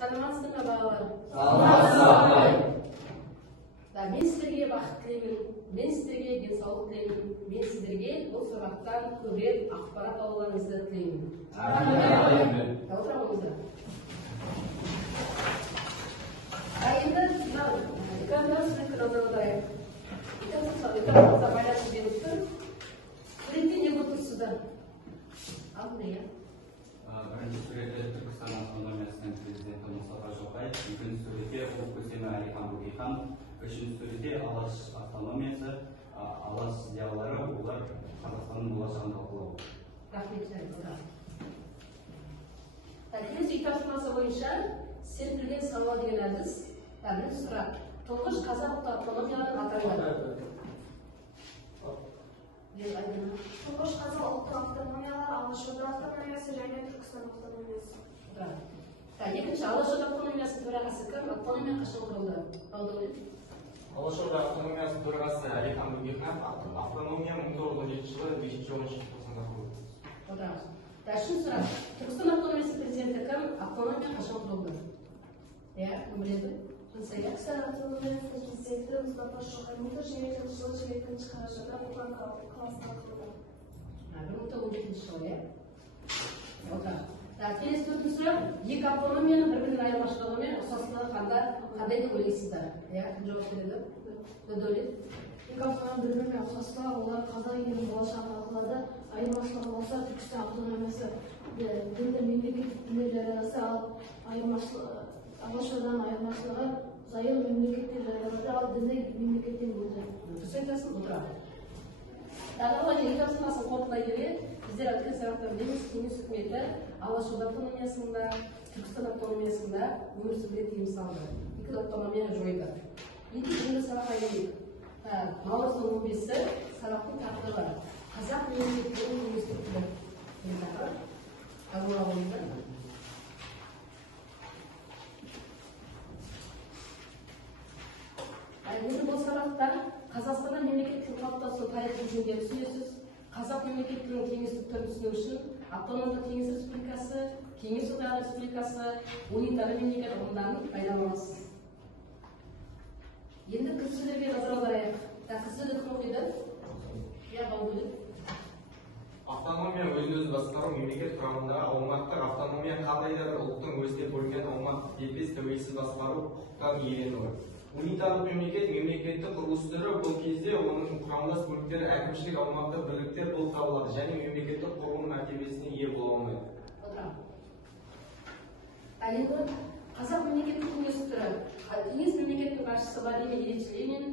Саламатсыздар ма балалар? Саламатсыз. Мен сіздерге бақыт тілеймін, мен сіздерге денсаулық тілеймін, мен сіздерге бұл сабақтан көбірек ақпарат алуларыңызды тілеймін. Отырамыңыздар. Енді экранға сіздер көре отырайық. Экранға байланысып беріңіздер. Суретте не көріп тұрсыздар? Ал міне. Бірінші суретте Түркістан автономиясының президенті Мұстафа Шоқаев, екінші суретте ол көсемі Әлихан Бөкейхан, үшінші суретте Алаш автономиясы, Алаш зиялылары, олар Қазақстанның болашағын талқылау. Рахмет. Келесі үй тапсырмасы бойынша серпілген сауал деген әдіс. Бірінші сұрақ. Тұңғыш қазақ автономияларын атаңдар. Тұңғыш қазақ ұлттық автономиялар Алашорда автономиясы және Түркістан автономиясы. Екінші Алашорда автономиясының төрағасы кім? Автономия қашан құрылды? Алашорда автономиясының төрағасы Әлихан Бөкейхан. Автономия 1917 жылы 2010 желтоқсанда құрылды. Үшінші сұрақ. Түркістан автономиясы президенті кім? Автономия қашан құрылды? Кім біледі? Түркістан автономиясының президенті Мұстафа Шоқаев 1917 жылы 22 қарашада Қорған қаласында құрылды. 1917 жылы, келесі төртінші сұрақ. Екі автономияның бір-бірінің айырмашылығы мен ұқсастығы қандай деп ойлайсыздар? Кім жауап береді? Екі автономияның бір-біріне ұқсастығы олар қазақ елінің болашағын талқылады. Айырмашылығы болса Түркістан автономиясы дінді мемлекеттік тілде жарияласа, ал Алашорданың айырмашылығы жайыл мемлекетте жариялады, ал діні мемлекеттен бөлді. Дұрыс айтасың, отырады. Екі тапсырмасын қорытындылай келе, біздер өткен сабақтан білеміз, кеңес үкіметі Алашорда автономиясында, Түркістан автономиясында өмір сүруге тыйым салды. Екі автономияны жойды. Енді бүгінгі сабаққа келейік. Наурыздың 15-і сабақтың тақырыбы қазақ мемлекетінің кеңестік тілі. Қазір алыңыздар. Енді бұл сабақта Қазақстанда мемлекеттің қалыптасу тарихы жөнінде түсінесіз. Қазақ мемлекетінің кеңестік түрін түсіну үшін автономды кеңес республикасы, кеңес одағы республикасы, унитарлы мемлекет ұғымдарын пайдаланасыз. Енді кіріспелерге назар аударайық. Кіріспелерді кім оқиды? Автономия өзін-өзі басқару мемлекет құрамындағы аумақтық автономия қандай да бір ұлттың өзіне бөлінген аумақтық дербес тәуелсіз басқару құқықтан иеленуі. Унитарлық мемлекеттік құрылыс түрі бұл кезде оның құрамдас бөліктері әкімшілік аумақтық бірліктер болып табылады және мемлекеттік құрылым мәртебесіне ие бола алмайды. Енді қазақ мемлекеттік кеңес түрі. Кеңес мемлекеттің басшысы Владимир Ильич Ленин,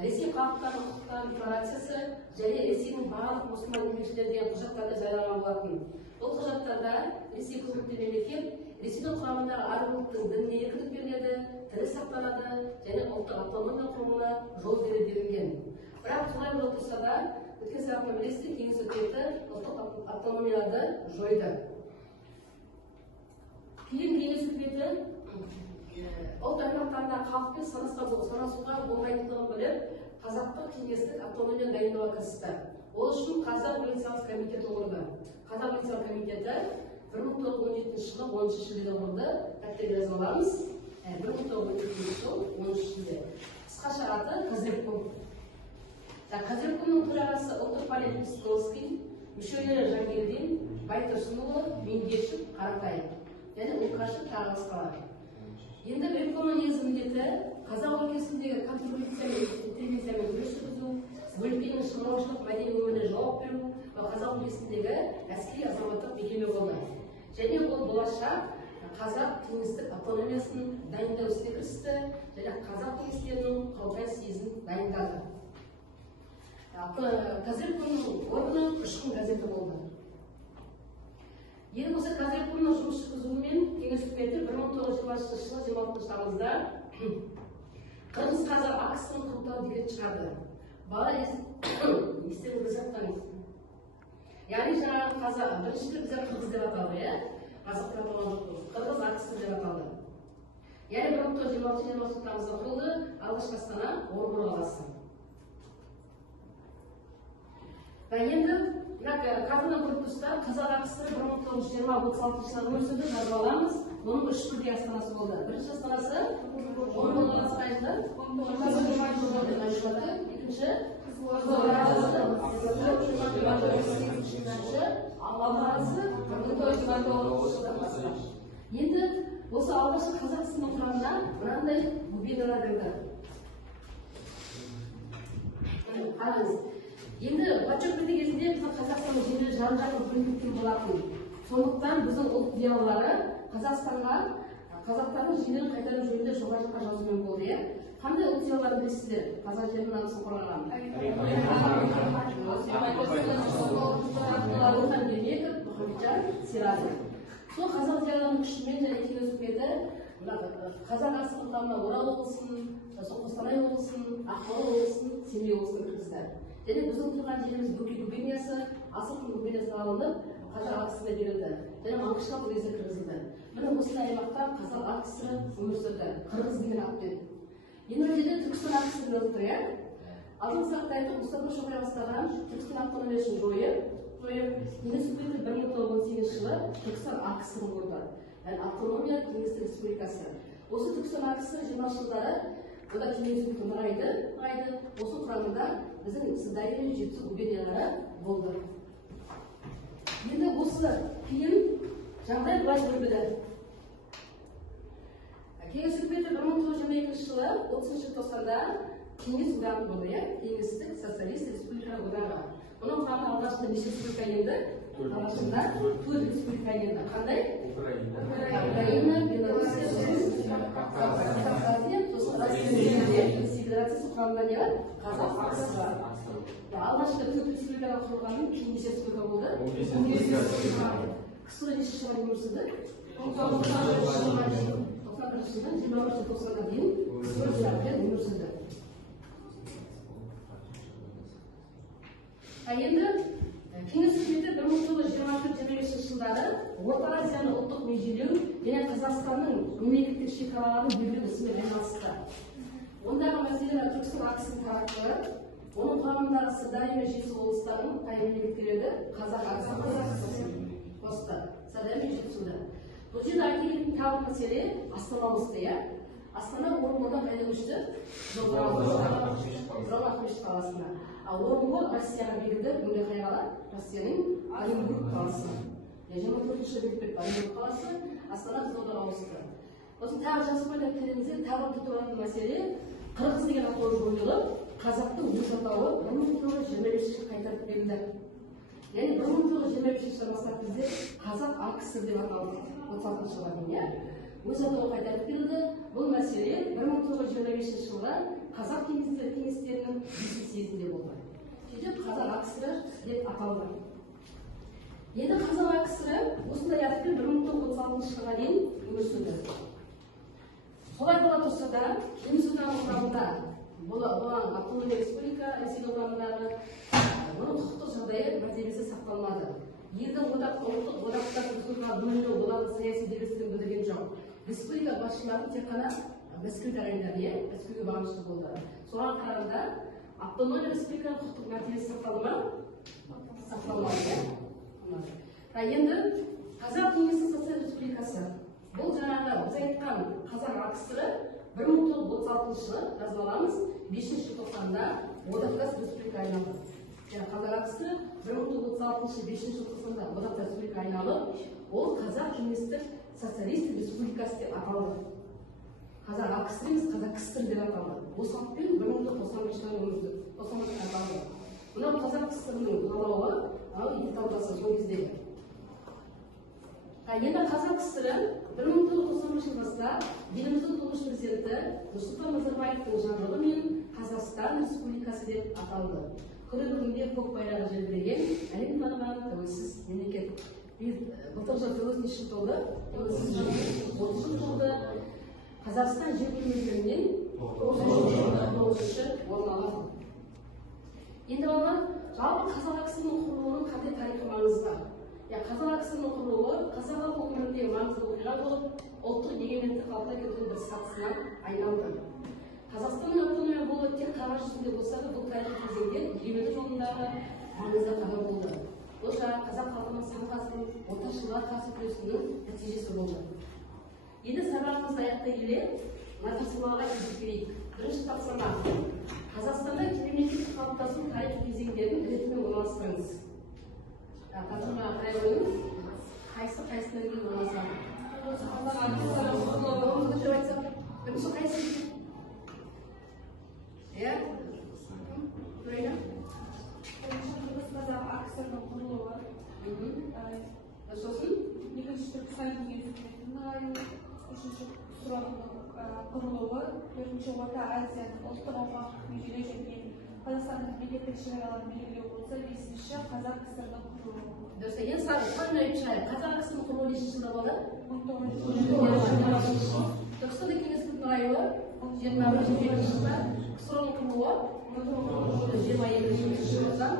Ресей халықтары құқықтары декларациясы және Ресейдің барлық мұсылман мемлекеттері деген құжаттарды жариялаған болатын. Бұл құжаттарда Ресей көпшілікті мемлекет Ресейдің құрамындағы әрбір ұлттың дініне еркіндік беріледі, тілі сақталады және ұлттық автономия құруына жол береді делінген. Бірақ солай болып тұрса да, өткен сабақта білесіздер, кеңес үкіметі ұлттық автономияларды жойды. Кейін кеңес үкіметі ұлт аймақтарында халықпен санасуға болмайтындығын біліп, қазақтық кеңестік автономияны дайындауға кірісті. Ол үшін Қазақ провинциялық комитеті құрды. Қазақ провинциялық комитеті 1917 жылы 10 шілдеде құрды. Тәптен жазып аламыз. 1917 жыл 10 шілде. Қысқаша аты Козырьком. Козырькомның төрағасы Ұлттық Полет Московский, мүшелері Жангелдин, Байтұрсынұлы, Меңдешев, Қаратаев. Және Лукашев тағы басқалар. Енді реформаның негізгі міндеті қазақ өлкесіндегі контрреволюция мен интервенциямен күрес жүргізу, өлкенің шаруашылық мәдени өміріне жауап беру, қазақ өлкесіндегі әскери азаматтық мекеме болды. Және ол болашақ қазақ кеңестік автономиясын дайындау ісіне кірісті және қазақ кеңестерінің құрылтай съезін дайындады. Козырькомның органы 3 күн газеті болды. Енді осы Козырькомның жұмыс жүргізуімен кеңес үкіметі 1920 жылы 26 тамызда Қырғыз қазақ акциясын құрылтау декрет шығарды. Бала естеріңізге сақтаңыз. Яғни жаңағы қазақ біріншіден біздер қырғыз деп аталды, қазақ деп аталған жоқ, қырғыз акциясы деп аталды. Яғни 1926 тамызда құрылды, алғашқы астана Орынбор қаласы. Енді картадан көріп тұрсыздар, қазақ акциясы 1920-26 жылы өмір сүрді, жазып аламыз. оның 3 бірдей астанасы болды. Бірінші астанасы 19 пайызды, екінші енді осы алғашқы Қазақстанның құрамына мынандай губерниялар кірді. Қараңыз. Енді отчет берген кезінде біздің Қазақстанның жері жан-жақты бөлінген болатын. Сондықтан біздің ұлт зиялылары қазақтардың жерлерін қайтару жөнінде жоғарыға жазумен болды. Қандай ұлт зиялыларын білесіздер? Қазақ жерінің намысын қорғаған. Сол қазақ зиялыларының күшімен және кеңес үкіметі қазақ асыл құрамына Орал облысын, Қостанай облысын, Ақмола облысын, Семей облысын кіргізді. Және біздің тұрған жеріміз Бөкей губерниясы, Асылхан губерниясы алынып, қазақ АКСР-ге берілді. Және Маңғышлақ уезі кіргізілді. Міне осындай аймақта қазақ АКСР өмір сүрді. Қырғыз деген атпен. Енді мына жерде Түркістан АКСР деп отыр, иә? Алдыңғы сағатта айтып, Мұстафа Шоқай бастаған Түркістан автономиясын жойып, кеңес үкіметі 1918 жылы Түркістан АКСР-ын құрды. Yani автономия кеңестік республикасы. Осы Түркістан АКСР 20 жылдары ода кеңес үкіметі нығайды. Осы құрамында біздің Сырдария мен Жетісу губерниялары болды. Енді осы кейін жағдай былай өрбіді. Кеңес үкіметі 1922 жылы 30 желтоқсанда кеңес одағы болды, кеңестік социалист республика одағы. Оның құрамына алғашқы неше республика енді? Арасында 4 республика енді. Қандай? Украина, Белоруссия, Кавказия, сосын Россия Федерациясы құрамында не бар? Қазақ АКСР бар. Алғашқы 4 республикаға құрылғанның кейін неше республика болды? КСР неше жылға өмір сүрді? 91 жылдан 21 желтоқсанға дейін КСР өмір сүрді. Енді кеңес үкіметі 1924-25 жылдары Орта Азияны ұлттық межелеу және Қазақстанның мемлекеттік шекараларын белгілеу ісімен айналысты. Ондағы мәселелер Түркістан АКСР тараптары, оның құрамындағы Сырдария мен Жетісу облыстарының қай мемлекеттері қазақ АКСР қосты. Сырдария мен Жетісуды. Бұл жерде айта кететін тағы мәселе Астана облысы, Астана Орынбордан қайда көшті? Ақмешіт қаласына. Ал Орынбор Россияға берілді, бүгінгі қай қала? Россияның Оренбург қаласы. 24-ші бекітпек Оренбург қаласы, Астана Қызылордаға ауысты. Осын тағы жазып қойған тілімізде тағы тұратын мәселе Қырғыз деген атауы жойылып, қазақтың өз атауы 1925 жылы қайтарып берілді. Яғни 1925 жылдан бастап бізде қазақ АКСР деп аталды. 36 жылға дейін, өз атауы қайтарып берілді. Бұл мәселе 1925 жылға қазақ кеңестерінің съезінде болды. Сөйтіп қазақ АКСР деп аталды. Енді қазақ АКСР осындай атпен 1936 жылға дейін өмір сүрді. Солай бола тұрса да, кеңес одағының құрамында болған автономия республика, Ресей құрамындағы оның құқықтық жағдайы мәртебесі сақталмады. Елдің ұлттық одақтар бөлінуі олардың саяси дербестігін білдірген жоқ. Республика басшылары тек қана Мәскеу тағайындады, Мәскеуге бағынышты болды. Соған қарағанда автономия республиканың құқықтық мәртебесі сақталды ма? Сақталмады. Енді Қазақ Кеңестік Социалистік Республикасы. Бұл жаңағы біз айтқан қазақ АКСР 1936 жылы жазып аламыз, 5-ші желтоқсанда одақтас республика айналды. Қазақ АКСР 1936 5-ші желтоқсанда одақтас республика айналып, ол Қазақ Кеңестік Социалистік Республикасы деп аталды. Қазақ АКСР емес, Қазақ КСР деп аталды. Осы атпен 1991 жылы өмір сүрді. аталды. Мынау Қазақ КСР-ның қалауы, екі талтасы сол кездегі. Енді Қазақ КСР 1990 жылдан бастап еліміздің тұңғыш президенті Нұрсұлтан Назарбаевтың жарлығымен Қазақстан Республикасы деп аталды. Көкірегінде көк байрағы желбіреген әлем таныған тәуелсіз мемлекет. Былтыр жылы тәуелсіздік жыл толды, 30 жыл толды. Қазақстан жер телімдерінен 9-шы орын алады. Енді олар жалпы Қазақ КСР-ның құрылуының қандай тарихи маңызы бар? Қазақ КСР-ның құрылуы қазақ халқы өміріндегі маңызды оқиға болып, ұлттық егемендікті қалпына келтірудің бір сатысына айналды. Қазақстанның автономия болуы тек қағаз жүзінде болса да, бұл тарихи кезеңде егемендік жолындағы маңызды қадам болды. Бұл жаңа қазақ халқының сан ғасыр отаршылдарға қарсы күресінің нәтижесі болды. тапсырмамызды аяқтай келе мына тапсырмаға келіп берейік. Бірінші тапсырма: Қазақстанда мемлекеттік қалыптасу тарихи кезеңдерін ретімен орналастырыңыз. Тапсырмаға қарай қойыңыз. Қайсысынан кейін орналасады? Бірінші қайсы? Иә? Нұрайна? Қырғызстандағы АКСР-ның құрылуы. Сосын? Екінші Түркістан кеңесінің нығаюы. Үшінші СУРА-ның құрылуы. Төртінші Орта Азияның ұлттық аумақтық межелеу және Қазақстанның мемлекеттік шекараларын белгілеу болса, бесінші Қазақ КСР-ның құрылуы. Дұрыс, ең қандай шығайық? Қазақ КСР-ның құрылуы нешінші жылда болды? 1920 Түркістан кеңесінің нығаюы 21-22 жылда, КСР-ның құрылуы 22 жылдан,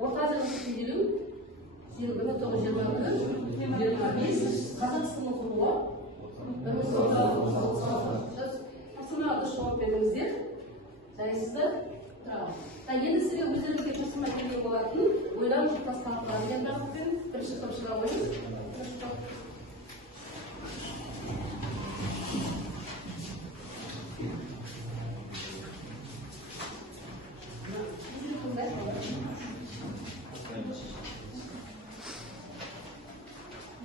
Орта Азияның белгілеу 1922-25, Қазақстанның құрылуы 1936. Тапсырмаға дұрыс жауап бердіңіздер. Жарайсыздар? Енді сізге өздеріңізге тапсырма келген болатын, ойланып жұптастан қалған бағытпен бірінші топшыға қойыңыз.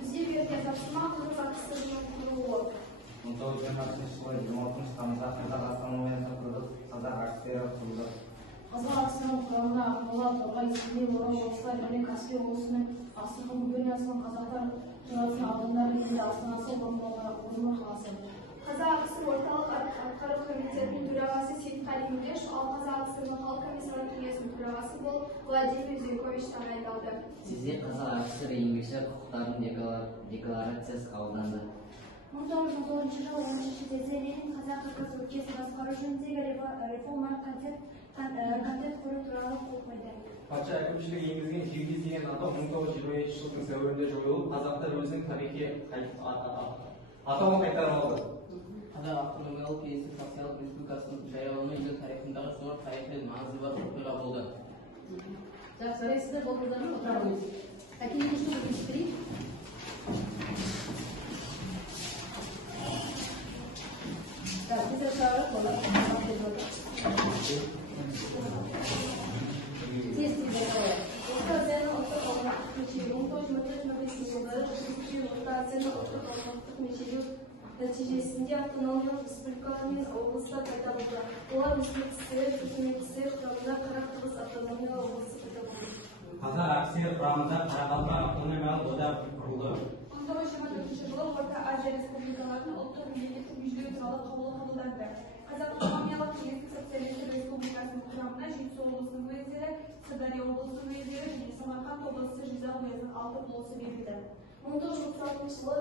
Бізге берген тапсырма Қазақ КСР-ның құрылуы. 1926 жылы 26 тамызда қазақ автономиясы құрылып, қазақ АКСР құрылды. Қазақ АКСР-ның құрамына Ақмола, Торғай, Семей, Орал облыстары және Каспий облысы мен Астрахан губерниясының қазақтар тұратын аудандары және астанасы Орынбор қаласы. Қазақ АКСР орталық атқару комитетінің төрағасы Сейітқали Мелдешов, ал Қазақ АКСР-ның халық комиссары кеңесінің төрағасы болып Владимир Зенькович тағайындалды. Сізде Қазақ АКСР еңбекші құқықтарының декларациясы қабылданды. 1919 жылы 10 шілдеде Ленин қазақ КСР өлкесін басқару жөніндегі реформалық концепт құру туралы қол қойды. Патша әкімшілігі енгізген Жеңгиз деген атау 1922 жылдың сәуірінде жойылып, қазақтар өзінің тарихи атауын қайтарып алды. Қазақ автономиялық кеңестік социалдық республикасының жариялану ел тарихындағы зор тарихи маңызы бар оқиға болды. Жақсы, жарайсыздар, болғандарың отыра қойыңыз. Әкең екінші көрсетейік. Орта Азияның ұлттық аумақтық межелеу 1945 жылдары Орта Азияның ұлттық аумақтық межелеу нәтижесінде автономиялық республикалар мен облыстар пайда болды. Олар Өзбек ССР, Түркмен ССР құрамында Қара-Қырғыз автономиялы облысы пайда болды. Қазақ АКСР құрамында Қарақалпақ автономиялық одақ құрылды. 1924 жылы Орта Азия республикаларының ұлттық мемлекеттік межелеу туралы қаулы қабылданды. Қазақ автономиялық кеңестік социалистік республикасының құрамына Жетісу облысының уездері, Сырдария облысының уездері және Самарқанд облысы Жизақ уезінің 6 болысы берілді. 1936 жылы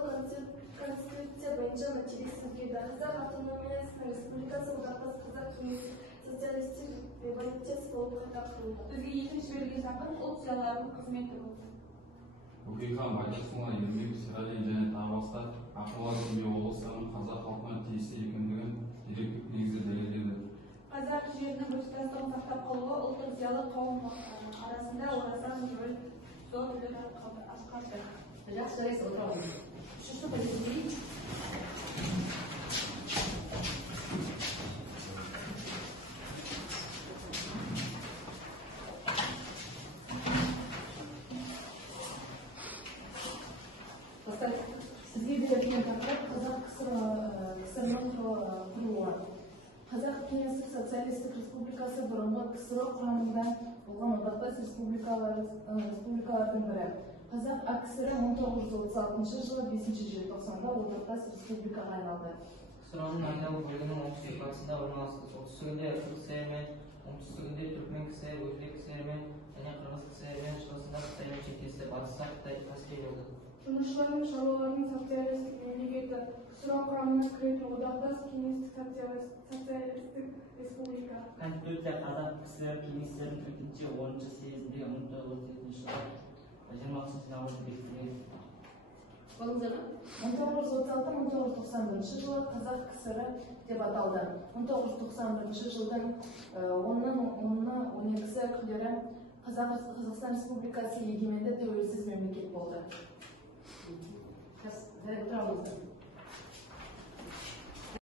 Конституция бойынша мәжіліс өзгерді. Қазақ автономиясының республикасы одақтас Қазақ кеңестік социалистік революциясы болып қайта құрылды. Бізге екінші берілген тақырып ұлт зиялыларының қызметі болды. Оқиға Байтұрсынұлы Ермек Серғалин және тағы басқа Ақмола Семей облыстарының қазақ халқына тиесілі екендігін деректік негізде дәлелдеді. Қазақ жерінің біртұтастығын сақтап қалуға ұлттық зиялы қауым арасында орасан зор рөл атқарды. Жақсы, жарайсыз, отыра қойыңыз. Үшінші көрсетейік. Сізге берілген тақырып Қазақ КСР-ның құрылуы. Қазақ кеңестік социалистік республикасы бұрынғы КСР құрамында болған одақтас республикалардың бірі. Қазақ АКСР 1936 жылы 5 желтоқсанда одақтас республикаға айналды. КСР-ның айналу бөлігінің оңтүстік батысында орналасты. Солтүстігінде КСР мен, оңтүстігінде Түркмен КСР, Өзбек КСР мен және Қырғыз КСР мен, шығысында Қытай мен шектесті, батыста Қытай Каспий болды. Жұмысшылар мен шаруалардың социалистік мемлекеті КСР құрамына кіретін одақтас кеңестік социалистік республика. Конституция Қазақ КСР кеңестерінің 4-10 съезінде 1907 жылы 26 наурызда бекітілген. Қолыңызға? 1936-1991 жылы Қазақ КСР деп аталды. 1991 жылдың 10-12 күндері Қазақстан Республикасы егеменді тәуелсіз мемлекет болды. Отыра қойыңыз.